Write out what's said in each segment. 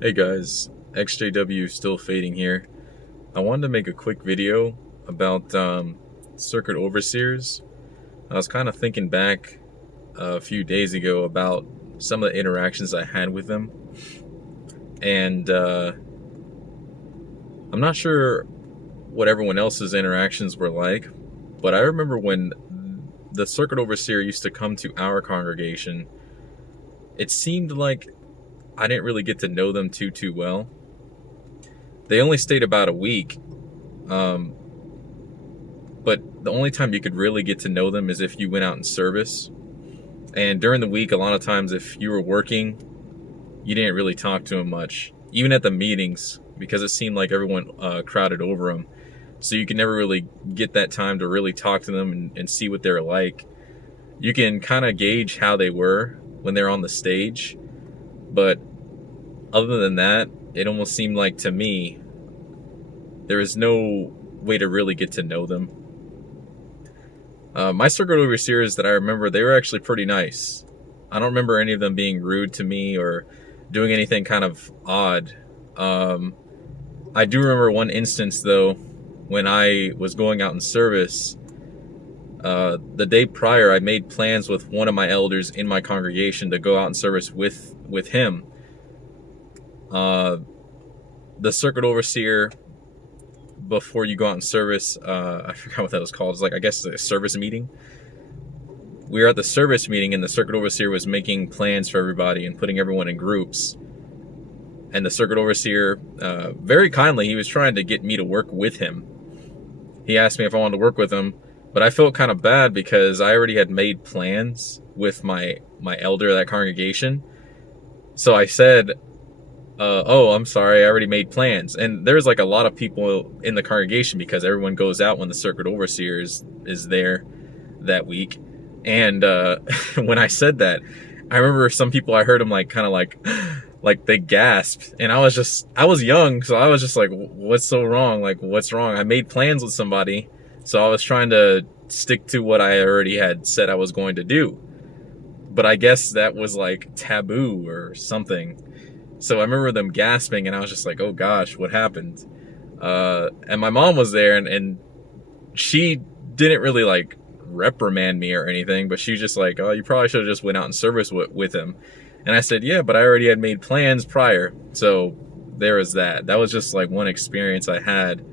Hey guys, ExJW still fading here. I wanted to make a quick video about circuit overseers. I was kind of thinking back a few days ago about some of the interactions I had with them, and I'm not sure what everyone else's interactions were like, but I remember when the circuit overseer used to come to our congregation, it seemed like I didn't really get to know them too well. They only stayed about a week, um, but the only time you could really get to know them is if you went out in service. And during the week, a lot of times, if you were working, you didn't really talk to them much, even at the meetings, because it seemed like everyone crowded over them. So you could never really get that time to really talk to them and see what they're like. You can kind of gauge how they were when they're on the stage, but other than that, it almost seemed like to me there was no way to really get to know them. My circuit overseers that I remember, they were actually pretty nice. I don't remember any of them being rude to me or doing anything kind of odd. I do remember one instance though, when I was going out in service. The day prior, I made plans with one of my elders in my congregation to go out in service with him. The circuit overseer, before you go out in service, I forgot what that was called. It's like, I guess, a service meeting. We were at the service meeting, and the circuit overseer was making plans for everybody and putting everyone in groups. And the circuit overseer, very kindly, he was trying to get me to work with him. He asked me if I wanted to work with him, but I felt kind of bad because I already had made plans with my elder of that congregation. So I said, oh, I'm sorry, I already made plans. And there's like a lot of people in the congregation because everyone goes out when the circuit overseer is there that week. And when I said that, I remember some people, I heard them like kind of like they gasped. And I was young, so I was just like, what's so wrong? Like, what's wrong? I made plans with somebody, so I was trying to stick to what I already had said I was going to do. But I guess that was like taboo or something. So I remember them gasping, and I was just like, oh gosh, what happened? And my mom was there, and she didn't really like reprimand me or anything, but she was just like, oh, you probably should have just went out in service with him. And I said, yeah, but I already had made plans prior. So there was that. That was just like one experience I had.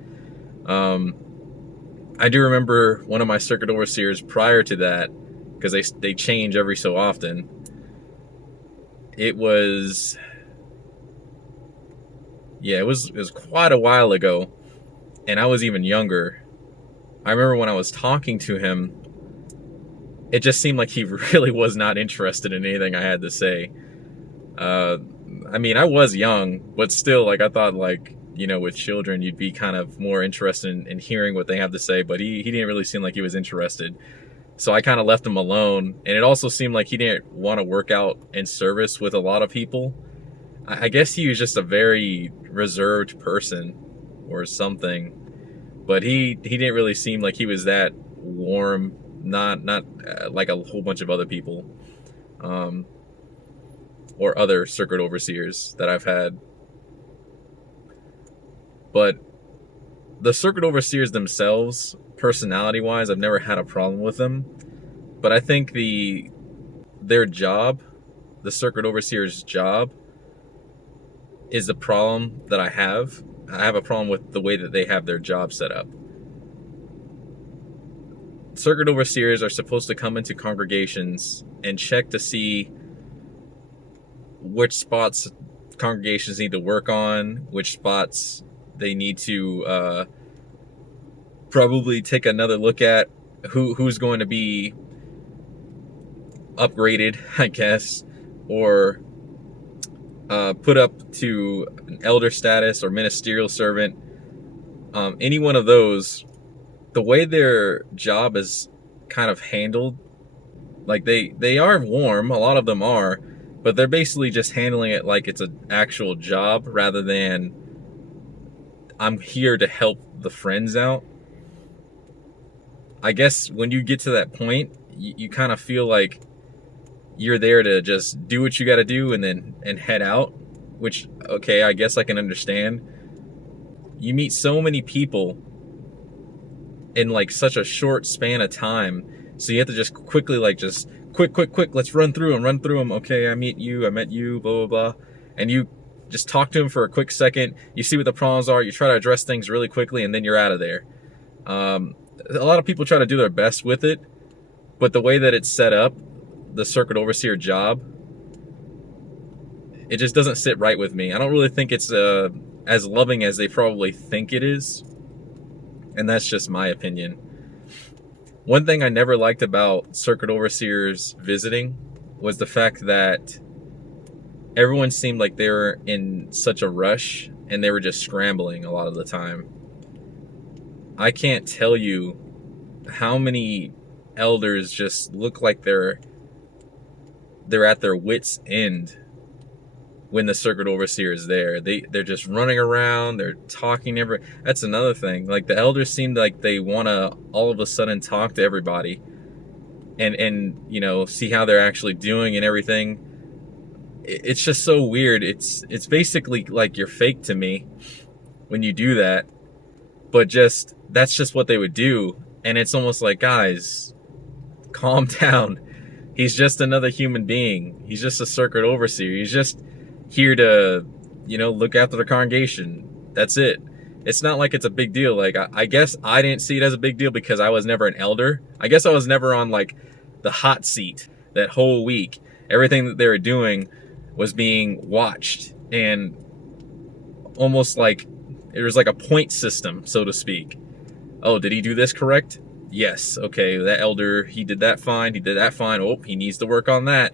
I do remember one of my circuit overseers prior to that, because they change every so often. It was it was quite a while ago, and I was even younger. I remember when I was talking to him, it just seemed like he really was not interested in anything I had to say. I mean, I was young, but still, like, I thought, like, you know, with children, you'd be kind of more interested in hearing what they have to say, but he didn't really seem like he was interested. So I kind of left him alone, and it also seemed like he didn't want to work out in service with a lot of people. I guess he was just a very reserved person or something, but he didn't really seem like he was that warm, not like a whole bunch of other people, or other circuit overseers that I've had. But the circuit overseers themselves, personality wise, I've never had a problem with them. But I think their job, the circuit overseer's job, is the problem that I have. I have a problem with the way that they have their job set up. Circuit overseers are supposed to come into congregations and check to see which spots congregations need to work on, which spots they need to probably take another look at, who's going to be upgraded, I guess, or put up to an elder status or ministerial servant. Any one of those, the way their job is kind of handled, like they are warm, a lot of them are, but they're basically just handling it like it's an actual job rather than I'm here to help the friends out. I guess when you get to that point, you kind of feel like you're there to just do what you got to do and head out. which, okay, I guess I can understand. You meet so many people in like such a short span of time, so you have to just quickly, like, just quick, let's run through them. Okay, I met you, blah, blah, blah. And you just talk to them for a quick second. You see what the problems are. You try to address things really quickly, and then you're out of there. A lot of people try to do their best with it, but the way that it's set up, the circuit overseer job, it just doesn't sit right with me. I don't really think it's as loving as they probably think it is. And that's just my opinion. One thing I never liked about circuit overseers visiting was the fact that everyone seemed like they were in such a rush and they were just scrambling a lot of the time. I can't tell you how many elders just look like they're at their wits' end when the circuit overseer is there. They're just running around, they're talking that's another thing. Like, the elders seem like they want to all of a sudden talk to everybody and you know, see how they're actually doing and everything. It's just so weird. It's basically like you're fake to me when you do that, but that's just what they would do. And it's almost like, guys, calm down. He's just another human being. He's just a circuit overseer. He's just here to, you know, look after the congregation. That's it. It's not like it's a big deal. Like, I guess I didn't see it as a big deal because I was never an elder. I guess I was never on like the hot seat that whole week. Everything that they were doing was being watched, and almost like it was like a point system, so to speak. Oh, did he do this correct? Yes. Okay, that elder, he did that fine. He did that fine. Oh, he needs to work on that.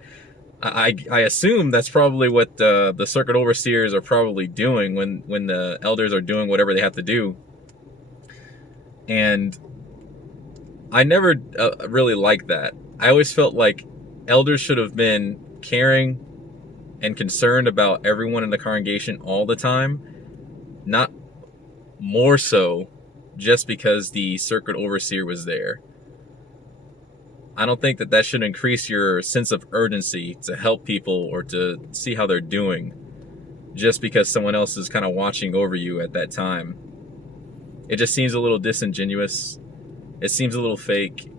I assume that's probably what the circuit overseers are probably doing when the elders are doing whatever they have to do. And I never really liked that. I always felt like elders should have been caring and concerned about everyone in the congregation all the time, not more so just because the circuit overseer was there. I don't think that should increase your sense of urgency to help people or to see how they're doing just because someone else is kind of watching over you at that time. It just seems a little disingenuous. It seems a little fake.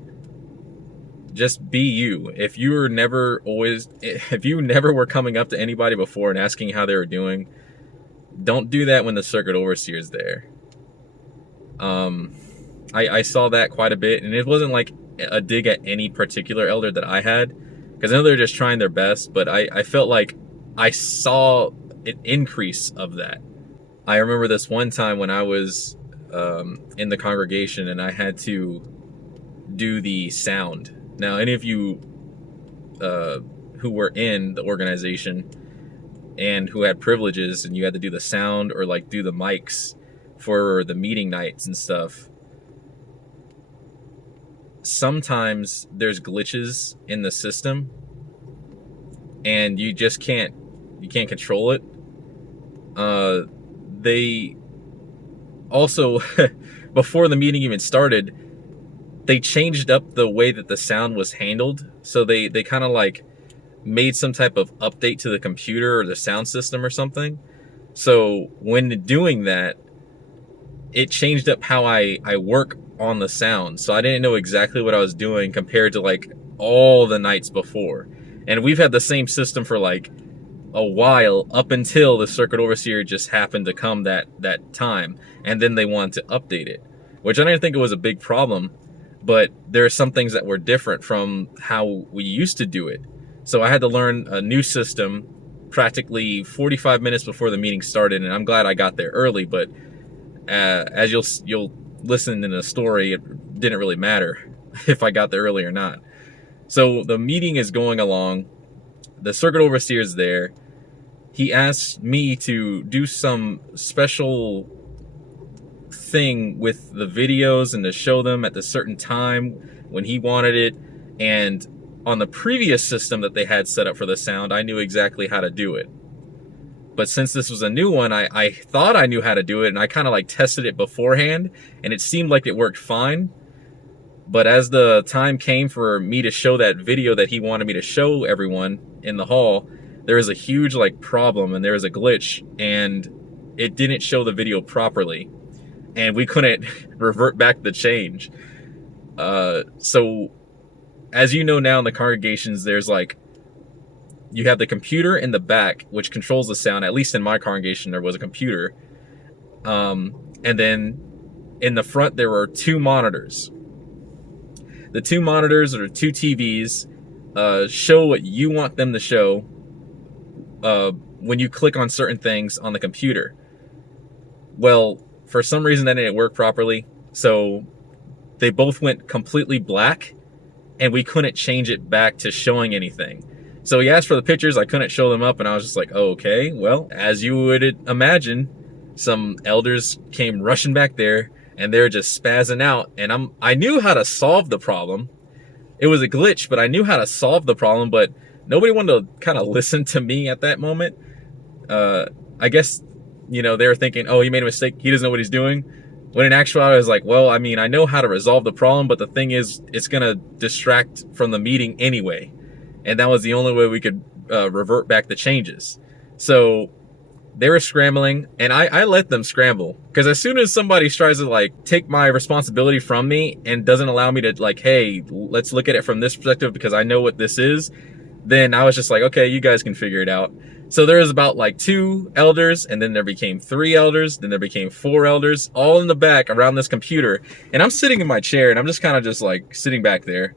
Just be you. If you never were coming up to anybody before and asking how they were doing, don't do that when the circuit overseer is there. I saw that quite a bit, and it wasn't like a dig at any particular elder that I had, because I know they're just trying their best, but I felt like I saw an increase of that. I remember this one time when I was in the congregation and I had to do the sound. Now, any of you who were in the organization and who had privileges and you had to do the sound or like do the mics for the meeting nights and stuff, sometimes there's glitches in the system and you just can't control it. They also before the meeting even started, they changed up the way that the sound was handled. So they kind of like made some type of update to the computer or the sound system or something. So when doing that, it changed up how I work on the sound. So I didn't know exactly what I was doing compared to like all the nights before. And we've had the same system for like a while, up until the circuit overseer just happened to come that time. And then they wanted to update it, which I didn't think it was a big problem. But there are some things that were different from how we used to do it. So I had to learn a new system practically 45 minutes before the meeting started. And I'm glad I got there early, but as you'll listen in the story, it didn't really matter if I got there early or not. So the meeting is going along. The circuit overseer is there. He asked me to do some special thing with the videos and to show them at the certain time when he wanted it. And on the previous system that they had set up for the sound, I knew exactly how to do it. But since this was a new one, I thought I knew how to do it, and I kind of like tested it beforehand, and it seemed like it worked fine. But as the time came for me to show that video that he wanted me to show everyone in the hall, there was a huge like problem and there was a glitch and it didn't show the video properly and we couldn't revert back the change. So as you know now in the congregations, there's like, you have the computer in the back, which controls the sound. At least in my congregation, there was a computer. And then in the front, there were 2 monitors. The 2 monitors, or 2 TVs, show what you want them to show when you click on certain things on the computer. Well, for some reason that didn't work properly. So they both went completely black and we couldn't change it back to showing anything. So he asked for the pictures, I couldn't show them up, and I was just like, oh, okay, well, as you would imagine, some elders came rushing back there, and they're just spazzing out, and I knew how to solve the problem. It was a glitch, but I knew how to solve the problem, but nobody wanted to kind of listen to me at that moment. I guess, you know, they were thinking, oh, he made a mistake, he doesn't know what he's doing. When in actuality, I was like, well, I mean, I know how to resolve the problem, but the thing is, it's gonna distract from the meeting anyway. And that was the only way we could revert back the changes. So they were scrambling, and I let them scramble. Because as soon as somebody tries to like take my responsibility from me and doesn't allow me to like, hey, let's look at it from this perspective because I know what this is, then I was just like, okay, you guys can figure it out. So there was about like 2 elders, and then there became 3 elders, then there became 4 elders, all in the back around this computer. And I'm sitting in my chair, and I'm just kind of just like sitting back there.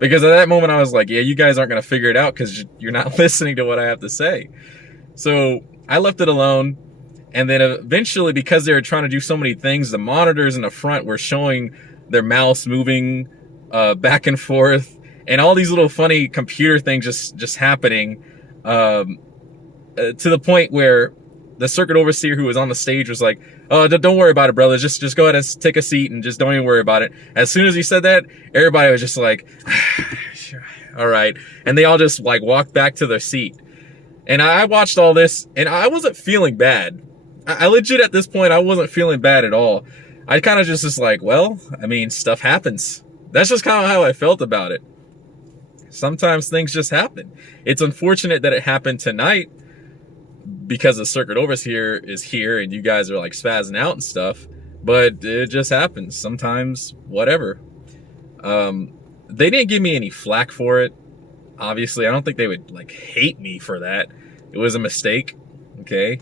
Because at that moment I was like, yeah, you guys aren't going to figure it out because you're not listening to what I have to say. So I left it alone. And then eventually, because they were trying to do so many things, the monitors in the front were showing their mouse moving back and forth. And all these little funny computer things just happening to the point where the circuit overseer who was on the stage was like, oh, don't worry about it, brother. Just go ahead and take a seat and just don't even worry about it. As soon as he said that, everybody was just like, all right. And they all just like walked back to their seat. And I watched all this and I wasn't feeling bad. I legit at this point, I wasn't feeling bad at all. I kind of just like, well, I mean, stuff happens. That's just kind of how I felt about it. Sometimes things just happen. It's unfortunate that it happened tonight, because the circuit overseer is here and you guys are like spazzing out and stuff, but it just happens sometimes, whatever. They didn't give me any flack for it. Obviously, I don't think they would like hate me for that. It was a mistake. Okay.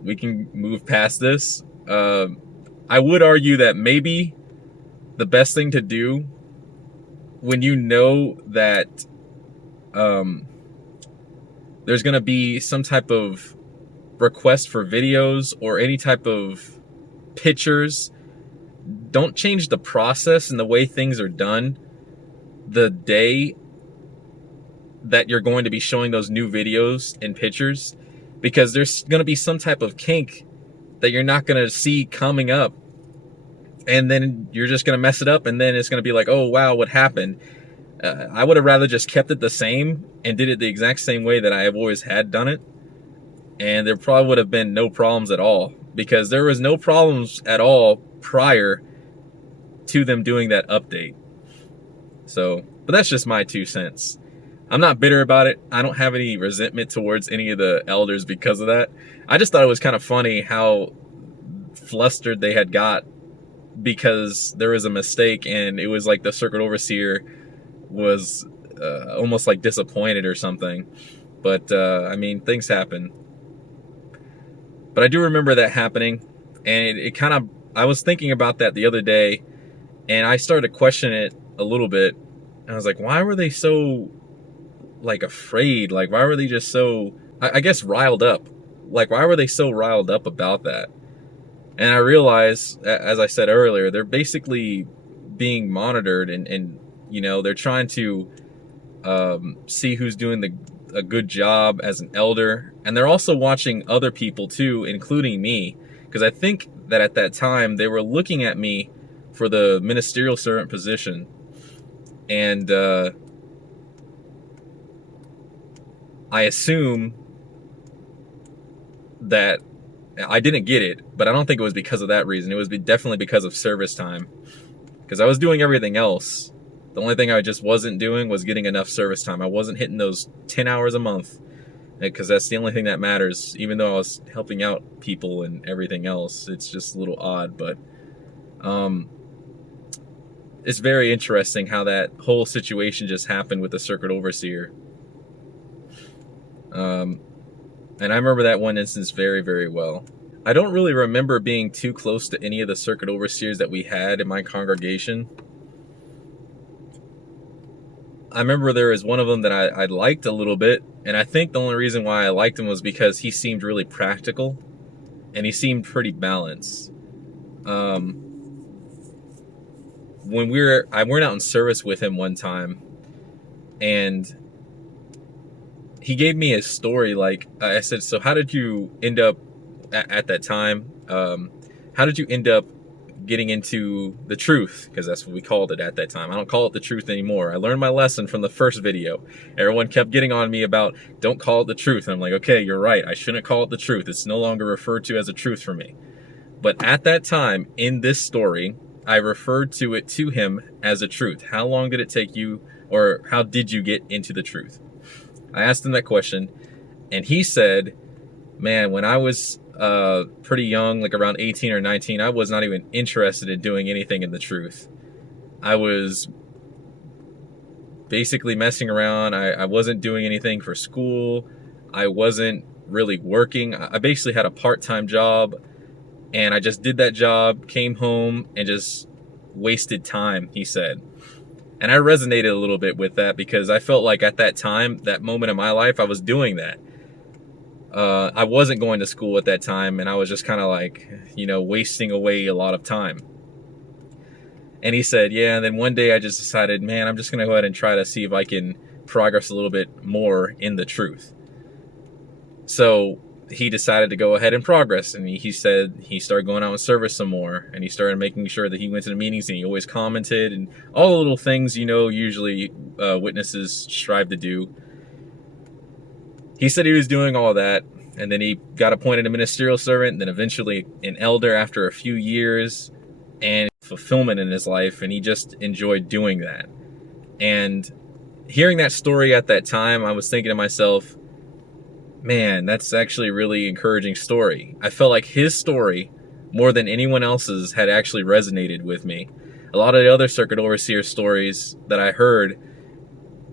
We can move past this. I would argue that maybe the best thing to do when you know that, there's going to be some type of request for videos or any type of pictures, don't change the process and the way things are done the day that you're going to be showing those new videos and pictures, because there's going to be some type of kink that you're not going to see coming up, and then you're just going to mess it up, and then it's going to be like, oh wow, what happened? I would have rather just kept it the same and did it the exact same way that I have always had done it, and there probably would have been no problems at all, because there was no problems at all prior to them doing that update. So, but that's just my 2 cents. I'm not bitter about it. I don't have any resentment towards any of the elders because of that. I just thought it was kind of funny how flustered they had got because there was a mistake, and it was like the circuit overseer was almost like disappointed or something. But I mean, things happen. But I do remember that happening, and it kind of, I was thinking about that the other day, and I started to question it a little bit. And I was like, why were they so like afraid? Like, why were they just so, I guess, riled up? Like, why were they so riled up about that? And I realized, as I said earlier, they're basically being monitored, and you know, they're trying to see who's doing a good job as an elder. And they're also watching other people too, including me, because I think that at that time they were looking at me for the ministerial servant position. And I assume that I didn't get it, but I don't think it was because of that reason. It was definitely because of service time, because I was doing everything else. The only thing I just wasn't doing was getting enough service time. I wasn't hitting those 10 hours a month. because that's the only thing that matters. Even though I was helping out people and everything else, it's just a little odd. But it's very interesting how that whole situation just happened with the circuit overseer. And I remember that one instance very, very well. I don't really remember being too close to any of the circuit overseers that we had in my congregation. I remember there was one of them that I liked a little bit, and I think the only reason why I liked him was because he seemed really practical, and he seemed pretty balanced. When I went out in service with him one time, and he gave me a story. Like I said, so how did you end up at that time? How did you end up getting into the truth? Because that's what we called it at that time. I don't call it the truth anymore. I learned my lesson from the first video. Everyone kept getting on me about don't call it the truth. And I'm like, okay, you're right. I shouldn't call it the truth. It's no longer referred to as a truth for me. But at that time in this story, I referred to it to him as a truth. How long did it take you, or how did you get into the truth? I asked him that question, and he said, man, when I was pretty young, like around 18 or 19, I was not even interested in doing anything in the truth. I was basically messing around. I wasn't doing anything for school. I wasn't really working. I basically had a part-time job, and I just did that job, came home, and just wasted time, he said. And I resonated a little bit with that because I felt like at that time, that moment in my life, I was doing that. I wasn't going to school at that time, and I was just kind of like, wasting away a lot of time. And he said, yeah, and then one day I just decided, man, I'm just going to go ahead and try to see if I can progress a little bit more in the truth. So he decided to go ahead and progress, and he said he started going out in service some more, and he started making sure that he went to the meetings, and he always commented, and all the little things, usually witnesses strive to do. He said he was doing all that, and then he got appointed a ministerial servant, then eventually an elder after a few years, and fulfillment in his life, and he just enjoyed doing that. And hearing that story at that time, I was thinking to myself, man, that's actually a really encouraging story. I felt like his story, more than anyone else's, had actually resonated with me. A lot of the other circuit overseer stories that I heard,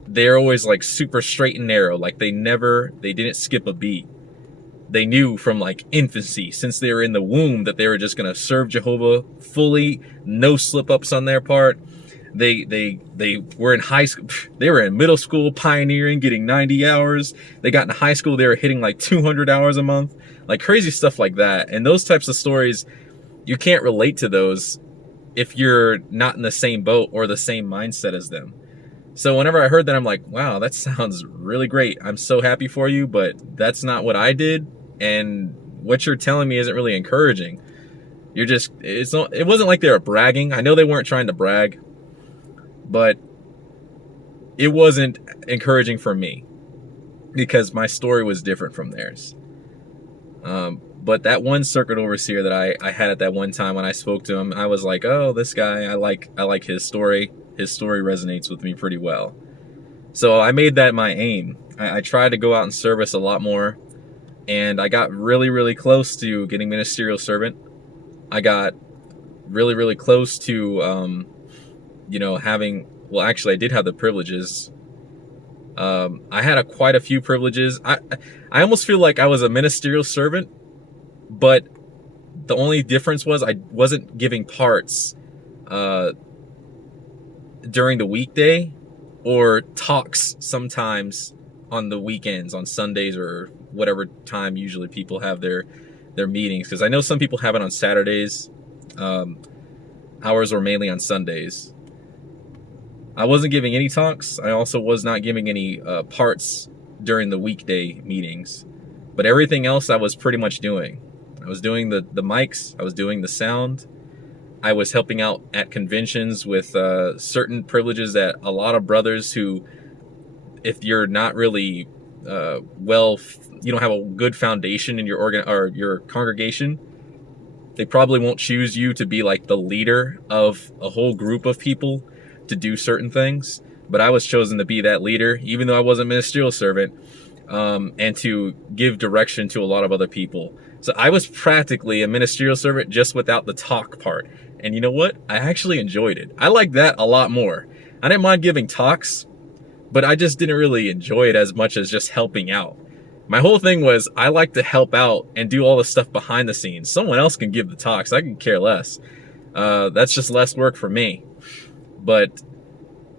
they're always like super straight and narrow. Like they didn't skip a beat. They knew from like infancy, since they were in the womb, that they were just going to serve Jehovah fully, no slip ups on their part. They were in high school, they were in middle school pioneering, getting 90 hours. They got into high school, they were hitting like 200 hours a month, like crazy stuff like that. And those types of stories, you can't relate to those if you're not in the same boat or the same mindset as them. So whenever I heard that, I'm like, wow, that sounds really great. I'm so happy for you, but that's not what I did. And what you're telling me isn't really encouraging. It wasn't like they were bragging. I know they weren't trying to brag, but it wasn't encouraging for me because my story was different from theirs. But that one circuit overseer that I had at that one time, when I spoke to him, I was like, oh, this guy, I like his story. His story resonates with me pretty well. So I made that my aim. I tried to go out in service a lot more, and I got really, really close to getting ministerial servant. I got really, really close to, I did have the privileges. I had quite a few privileges. I almost feel like I was a ministerial servant, but the only difference was I wasn't giving parts during the weekday, or talks sometimes on the weekends, on Sundays, or whatever time usually people have their meetings. Because I know some people have it on Saturdays. Ours were mainly on Sundays. I wasn't giving any talks. I also was not giving any parts during the weekday meetings. But everything else I was pretty much doing. I was doing the mics. I was doing the sound. I was helping out at conventions with certain privileges that a lot of brothers who, if you're not really you don't have a good foundation in your congregation, they probably won't choose you to be like the leader of a whole group of people to do certain things. But I was chosen to be that leader, even though I wasn't a ministerial servant. and to give direction to a lot of other people. So I was practically a ministerial servant just without the talk part. And you know what? I actually enjoyed it. I liked that a lot more. I didn't mind giving talks, but I just didn't really enjoy it as much as just helping out. My whole thing was I like to help out and do all the stuff behind the scenes. Someone else can give the talks. I can care less. That's just less work for me. But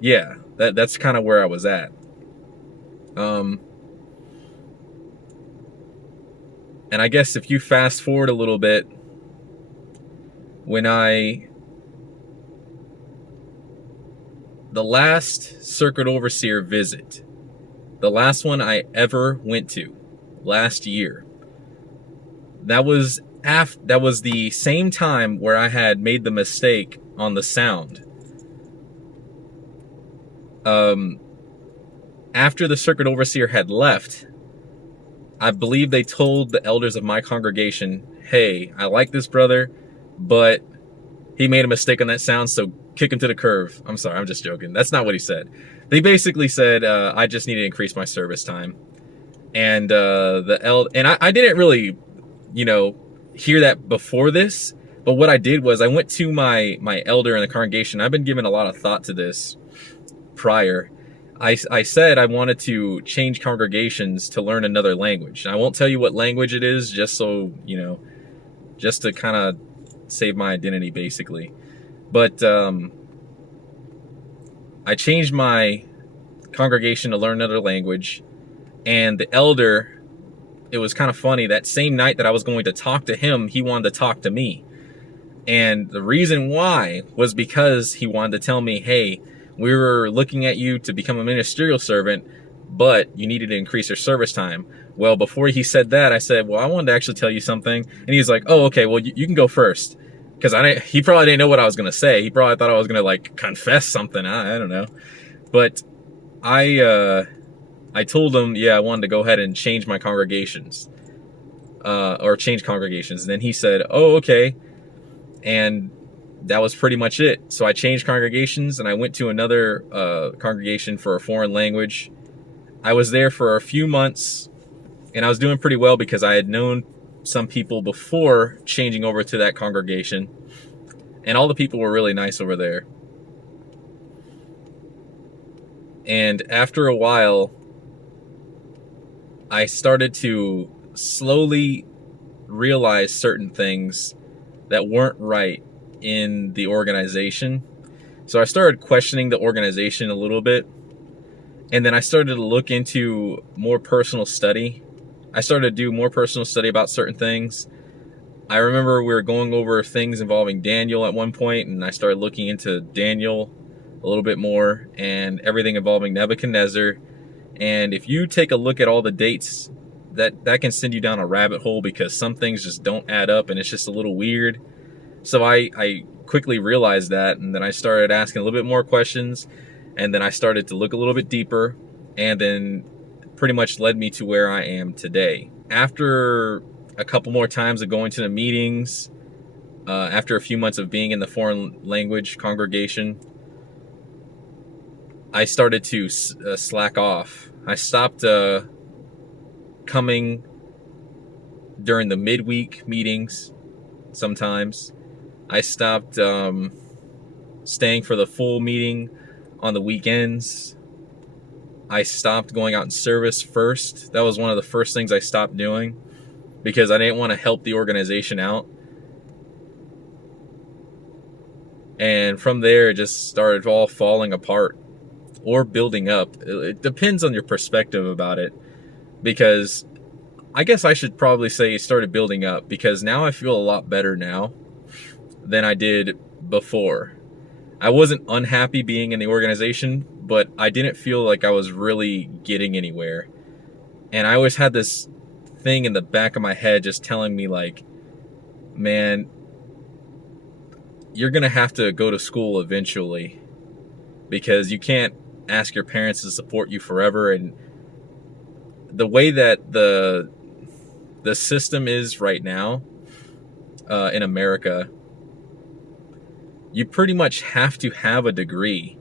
yeah, that's kind of where I was at. And I guess if you fast forward a little bit, the last circuit overseer visit, the last one I ever went to last year, that was the same time where I had made the mistake on the sound. After the circuit overseer had left, I believe they told the elders of my congregation, hey, I like this brother, but he made a mistake on that sound, so kick him to the curb. I'm sorry, I'm just joking. That's not what he said. They basically said, I just need to increase my service time. And I didn't really, hear that before this, but what I did was I went to my elder in the congregation. I've been giving a lot of thought to this prior. I said I wanted to change congregations to learn another language. And I won't tell you what language it is, just so, just to kind of save my identity, basically. But I changed my congregation to learn another language. And the elder, it was kind of funny, that same night that I was going to talk to him, he wanted to talk to me. And the reason why was because he wanted to tell me, hey, we were looking at you to become a ministerial servant, but you needed to increase your service time. Well, before he said that, I said, well, I wanted to actually tell you something. And he's like, oh, okay, well, you can go first. Because he probably didn't know what I was going to say. He probably thought I was going to, confess something. I don't know. But I told him, yeah, I wanted to go ahead and change my congregations. Or change congregations. And then he said, oh, okay. And that was pretty much it. So I changed congregations and I went to another congregation for a foreign language. I was there for a few months and I was doing pretty well because I had known some people before changing over to that congregation. And all the people were really nice over there. And after a while, I started to slowly realize certain things that weren't right in the organization. So I started questioning the organization a little bit. And then I started to look into more personal study. I started to do more personal study about certain things. I remember we were going over things involving Daniel at one point, and I started looking into Daniel a little bit more and everything involving Nebuchadnezzar. And if you take a look at all the dates, that can send you down a rabbit hole because some things just don't add up and it's just a little weird. So I quickly realized that, and then I started asking a little bit more questions, and then I started to look a little bit deeper, and then pretty much led me to where I am today. After a couple more times of going to the meetings, after a few months of being in the foreign language congregation, I started to slack off. I stopped coming during the midweek meetings sometimes. I stopped staying for the full meeting on the weekends. I stopped going out in service first. That was one of the first things I stopped doing because I didn't want to help the organization out. And from there, it just started all falling apart or building up. It depends on your perspective about it, because I guess I should probably say it started building up, because now I feel a lot better now than I did before. I wasn't unhappy being in the organization, but I didn't feel like I was really getting anywhere. And I always had this thing in the back of my head just telling me, like, man, you're going to have to go to school eventually, because you can't ask your parents to support you forever. And the way that the system is right now in America, you pretty much have to have a degree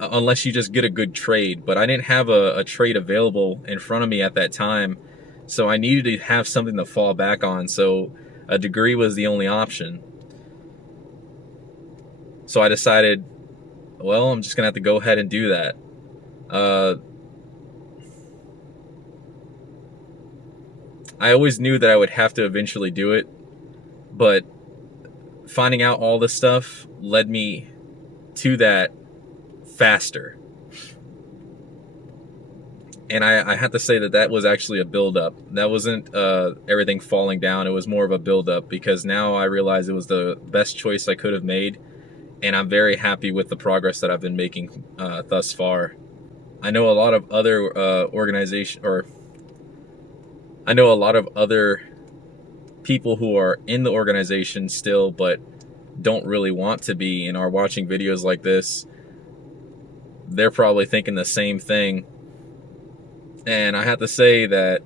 unless you just get a good trade. But I didn't have a trade available in front of me at that time, so I needed to have something to fall back on. So a degree was the only option. So I decided, well, I'm just gonna have to go ahead and do that. I always knew that I would have to eventually do it, but finding out all this stuff led me to that faster. And I have to say that that was actually a build-up. That wasn't everything falling down. It was more of a build-up, because now I realize it was the best choice I could have made, and I'm very happy with the progress that I've been making thus far. I know a lot of other I know a lot of other people who are in the organization still, but don't really want to be, and are watching videos like this. They're probably thinking the same thing. And I have to say that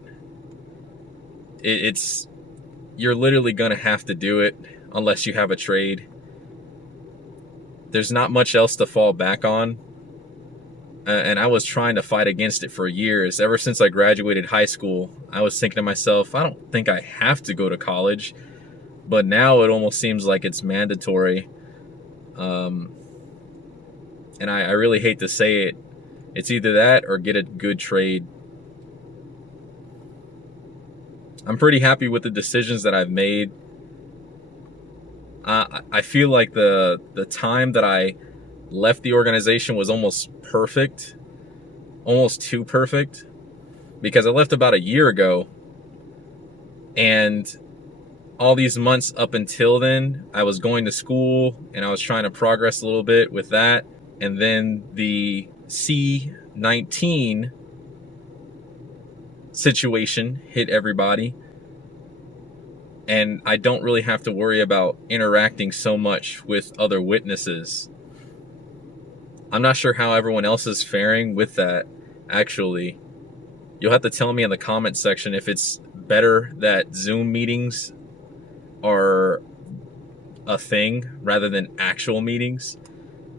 you're literally gonna have to do it unless you have a trade. There's not much else to fall back on. And I was trying to fight against it for years. Ever since I graduated high school, I was thinking to myself, I don't think I have to go to college. But now it almost seems like it's mandatory. And I really hate to say it. It's either that or get a good trade. I'm pretty happy with the decisions that I've made. I feel like the time that I left the organization was almost perfect, almost too perfect, because I left about a year ago, and all these months up until then, I was going to school and I was trying to progress a little bit with that, and then the C-19 situation hit everybody, and I don't really have to worry about interacting so much with other witnesses. I'm not sure how everyone else is faring with that, actually. You'll have to tell me in the comment section if it's better that Zoom meetings are a thing rather than actual meetings,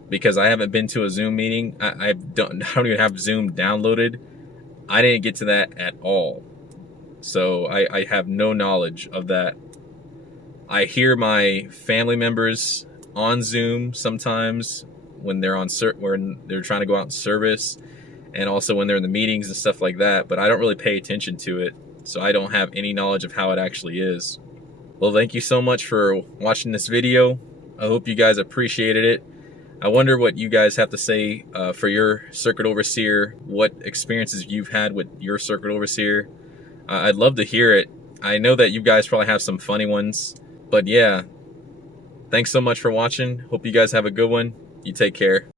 because I haven't been to a Zoom meeting. I don't even have Zoom downloaded. I didn't get to that at all. So I have no knowledge of that. I hear my family members on Zoom sometimes when they're when they're trying to go out in service, and also when they're in the meetings and stuff like that, but I don't really pay attention to it, so I don't have any knowledge of how it actually is. Well, thank you so much for watching this video. I hope you guys appreciated it. I wonder what you guys have to say for your circuit overseer, what experiences you've had with your circuit overseer. I'd love to hear it. I know that you guys probably have some funny ones, but yeah, thanks so much for watching. Hope you guys have a good one. You take care.